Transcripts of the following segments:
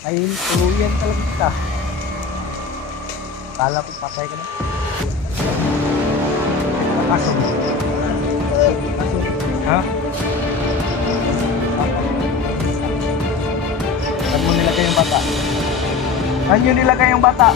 Ay, tuluyan talaga kita. Kala ko patay ka na. Kaso mo. Ha? Saan mo nilagay yung bata? Saan nyo nilagay yung bata?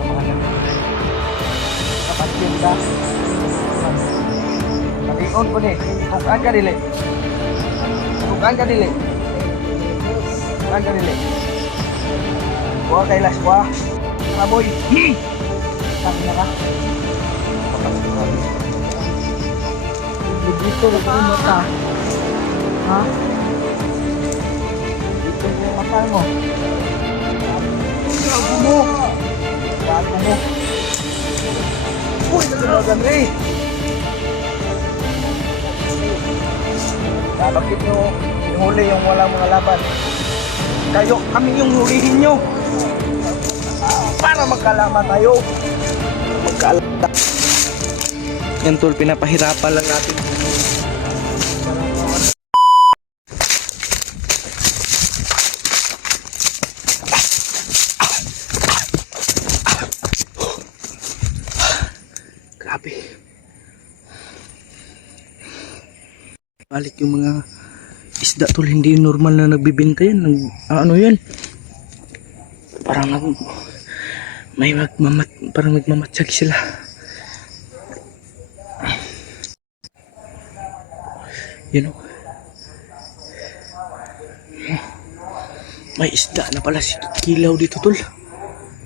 Samahan na. Kapatid ka. Pag-ion ko ni. Tukaan ka dili. Tukaan ka dili. Tukaan ka dili. Buha kay Las. Buha. Kaboy. Sabi na ka. Dito na ka mata. Ha? Dito yung mata mo. Gago mo. Gago mo. Uy, nagalagan rin. Bakit nyo hinuli yung walang mga laban? Kayo, kami yung hulihin nyo. Para magkalaman tayo. Magkalaman. Yan tol, pinapahirapan lang natin. Grabe. Balik yung mga isda tol, hindi normal na nagbibenta yan. Ano yan? Parang parang nagmamatsag sila. You know? May isda na pala si Kilaw dito tol.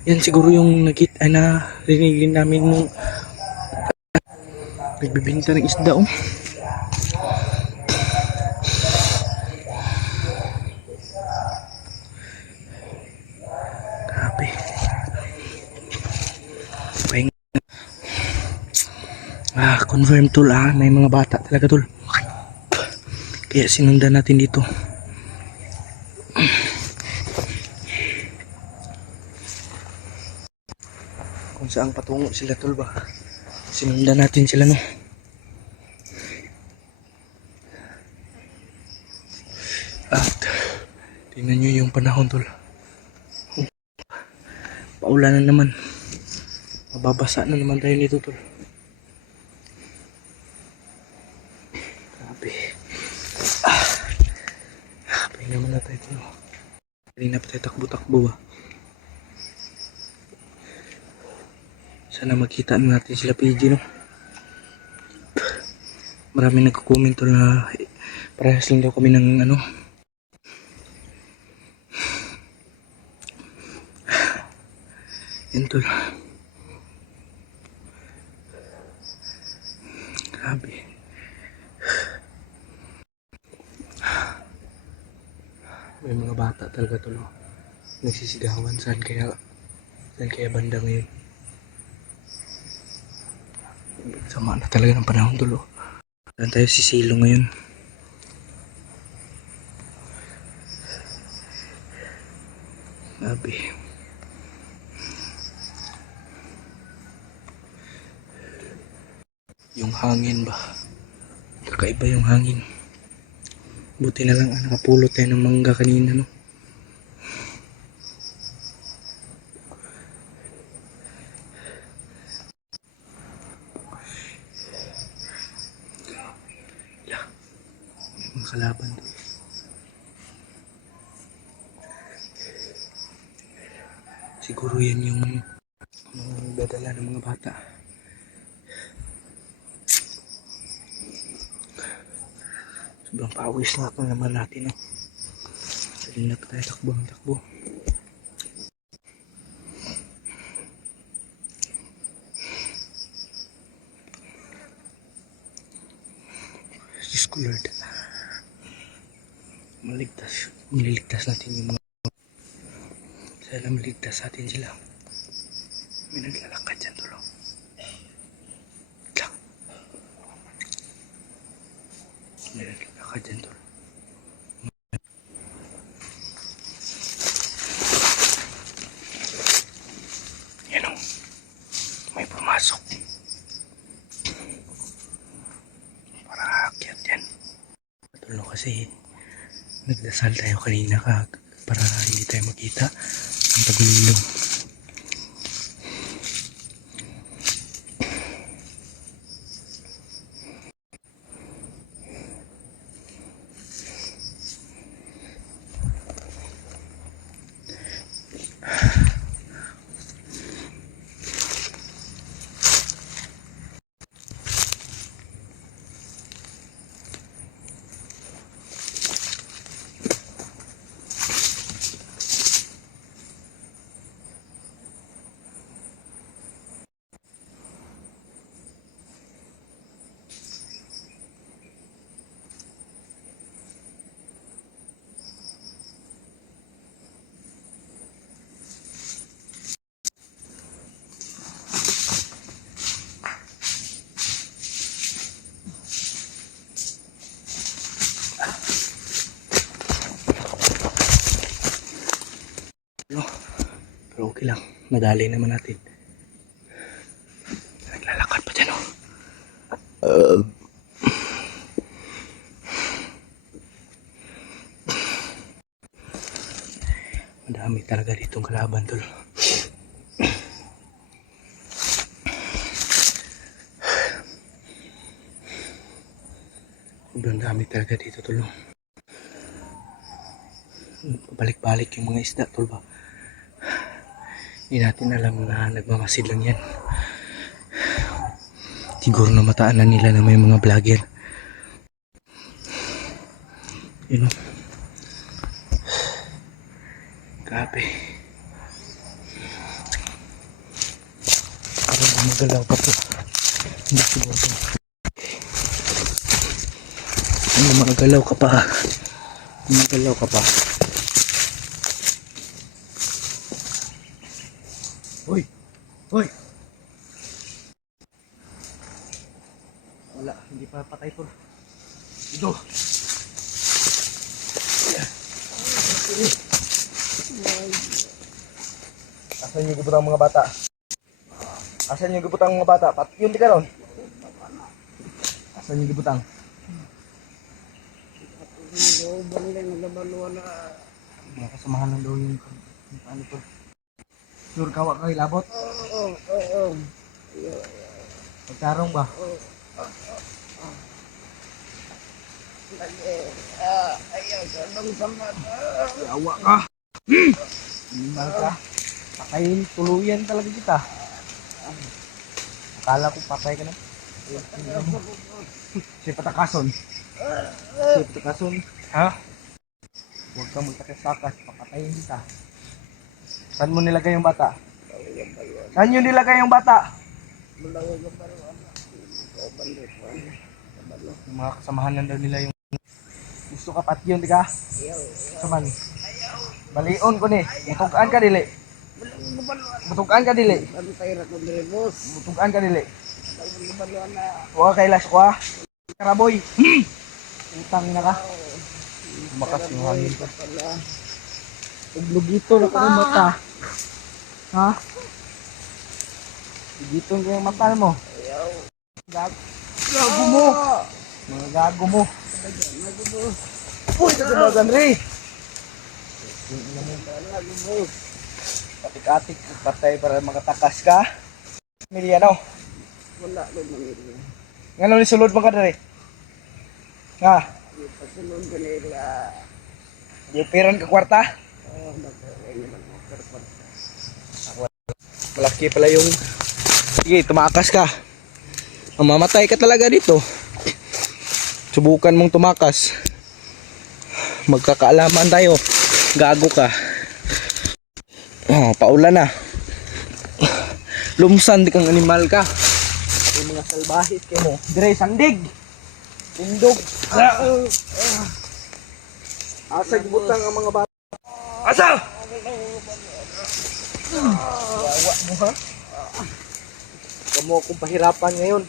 Yan siguro yung narinig namin nung nagbibenta ng isda Grabe. Confirm tol may mga bata talaga tol. Kaya sinundan natin dito. Kung saan patungo sila tol ba. Sinundan natin sila no. At tingnan nyo yung panahon tol. Paulan na naman. Mababasa na naman tayo nito tol. Grabe. Pahinga muna tayo tol. Kanina pa tayo takbo-takbo ba. Sana makita na natin sila PG no. Marami nagko-comment tol na parehas lang daw kami ng yan tol. Grabe. May mga bata talaga tol. Nagsisigawan. Saan kaya banda ngayon? Sama na talaga ng panahon tol. Saan tayo sisilo ngayon? Grabe. Yung hangin ba? Kakaiba yung hangin. Buti na lang nakapulot tayo ng mangga kanina no. Yeah. Mga kalaban doon. Siguro yan yung dadala ng mga bata. Sobrang pawis na ako naman natin, no? Dali na tayo takbo. Diyos ko Lord. Maliligtas natin yung mga. Sana maligtas natin sila. May naglalakad dyan, tulong. May naglalakad dyan, tulong. Yan o. May pumasok. Para aakyat yan. Patulong kasi nagdasal tayo kanina para hindi tayo makita ang tagulilong. Pero okay lang, madali naman natin. Naglalakad pa dyan, oh. Madami talaga ditong kalaban, tol. Sobrang dami talaga dito, tol. Balik-balik yung mga isda, tol ba? Hindi natin alam na nagmamasid lang yan. Siguro na mataan na nila na may mga vlogger. Yun, oh. Grabe. Parang gumagalaw pa po. Hindi siguro. Gumagalaw ka pa. Gumagalaw ka pa. Hoy! Hoy! Wala, hindi pa patay po. Ito! Asan yung gibutang mga bata? Asan yung gibutang mga bata? Yun di ka ron? Asan yung gibutang? Mga kasamahan lang daw yung ano to. Sure kawa ka ilabot? Oo. Pagkarong ba? Ayaw ka nang samat. Yawa ka. Animal ka. Patayin, tuluyan talaga kita. Akala ko patay ka na. Si patakason. Si patakason. Ha? Huwag ka magtakas-takas. Papatayin kita. Saan mo nilagay yung bata? Saan yun nilagay yung bata? Yung mga kasamahan lang daw nila yung gusto ka pati yun, di ka? Saman. Balion ko ni. Butugan ka dili. Butugan ka dili. Butugan ka dili. Huwag kay las ko, Karaboy. Utang na ka. Makas yung hangin ka. Lugito na ka ng mata. Ha? Lugito na yung mata mo. Gago mo. Mga gago mo. Uy, nagdagan rin. Patik-atik, patay para makatakas ka. Pamilya, no? Wala lang manila. Nga ni sulod mo ka rin? Nga? Pasunod ko nila. Dipiran ka kwarta? Malaki pala yung... Sige, tumakas ka. Mamamatay ka talaga dito. Subukan mong tumakas. Magkakaalaman tayo. Gago ka. Oh, paulan na. Lumsan, di kang animal ka. Yung mga salbahit kayo mo. Dire, sandig! Tindog! Asa gibutang ang mga bata. Asa! Wawa mo ha? Huwag mo akong pahirapan ngayon.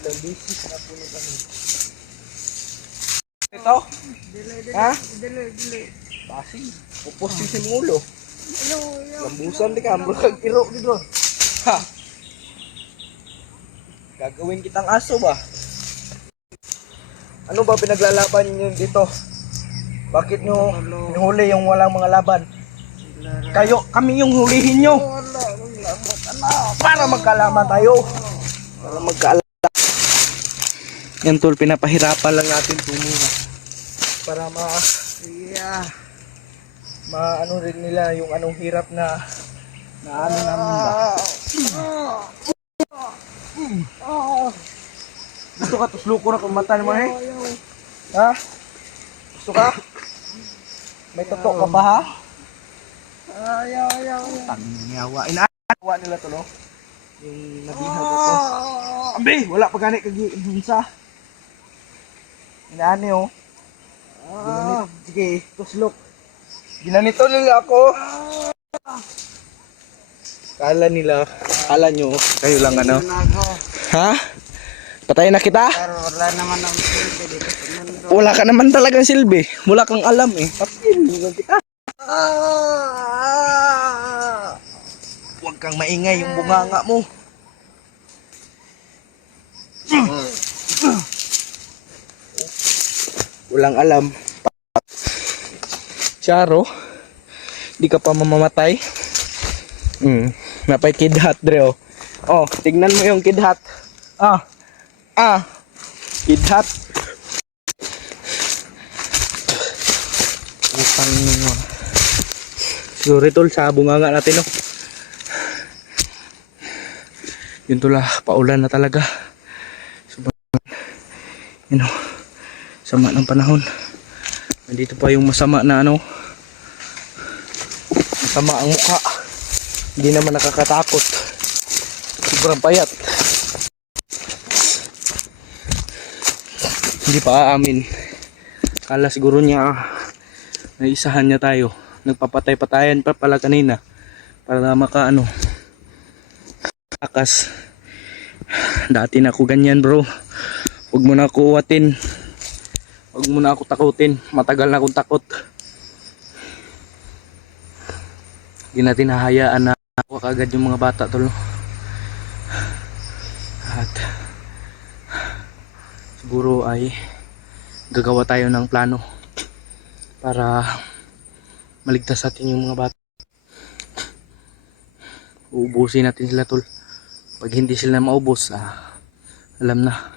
Lambisis na po na kami. Ito? Ha? Dili. Basi. Pupos yung simulo. Lambusan di ka. Murag iro dito. Ha? Gagawin kitang aso ba? Ano ba pinaglalaban niyo dito? Bakit nyo hinuli yung walang mga laban? Kami yung hulihin nyo. Para magkalaman tayo. Para magkalaman. Yan tol, pinapahirapan lang natin tumunga. Para ano rin nila yung anong hirap na ano namin ba. Gusto ka tuslo ko na kung mata mo eh? Ha? Gusto ka? May totok ka ba ha? Ayaw. Tangyawa. Inawa nila to no? Yung nabihag ako. Ambi! Wala pa gani kag-hinsa. Inaani oh. Sige, tuslok. Ginanito nila ako. Kala nyo, kayo lang ano. Ha? Patayin na kita? Pero wala naman ang silbi dito sa mundo. Wala ka naman talagang silbi. Wala kang alam eh. Patayin lang kita. Huwag kang maingay yung bunganga mo. Walang alam. Charo, di ka pa mamamatay. Napay kidhat dre oh. Oh, tignan mo yung kidhat. Kidhat. Utang nyo. Sorry tol, sa bunganga natin oh. Yun tol, paulan na talaga. Yun oh. Sama ng panahon. Nandito pa yung masama na ano. Masama ang mukha. Hindi naman nakakatakot. Sobrang payat. Hindi pa aamin. Kala siguro niya naisahan niya tayo. Nagpapatay-patayan pa pala kanina. Para maka ano. Takas. Dati na ako ganyan bro. Huwag mo na ako uwatin. Huwag mo na ako takutin. Matagal na akong takot. Hindi natin hahayaan na nakuha agad yung mga bata tol. At siguro ay gagawa tayo ng plano para maligtas natin yung mga bata. Uubusin natin sila tol. Pag hindi sila maubos, alam na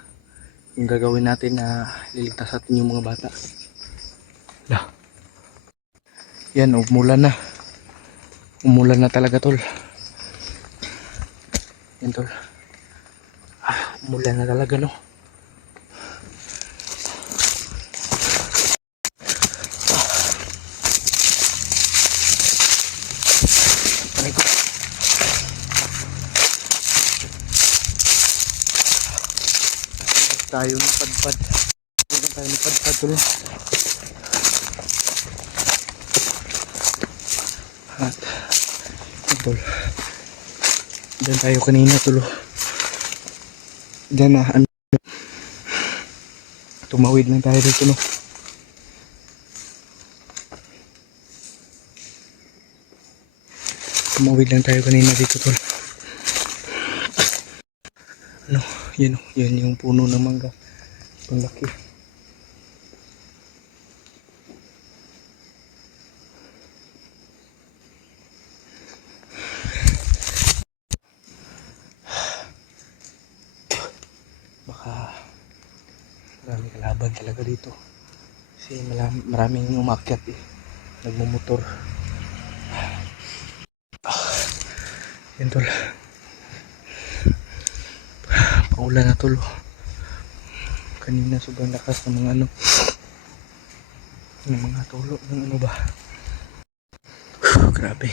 yung gagawin natin na liligtas natin yung mga bata. Yan, umulan na. Umulan na talaga tol. Yan tol. Umulan na talaga no. Tayo ng padpad. Tayo ng padpad tol. At tol. Diyan tayo kanina tol. Diyan na ano. Tumawid lang tayo dito no. Tumawid lang tayo kanina dito tol. Ano, yun yung puno ng mangga. Ang laki. Baka maraming kalaban talaga dito. Kasi maraming umakyat eh. Nagmumotor. Yan tol. Paulan na tol. Kanina sobrang lakas ng mga ano. Ng mga tulo ng ano ba. Grabe.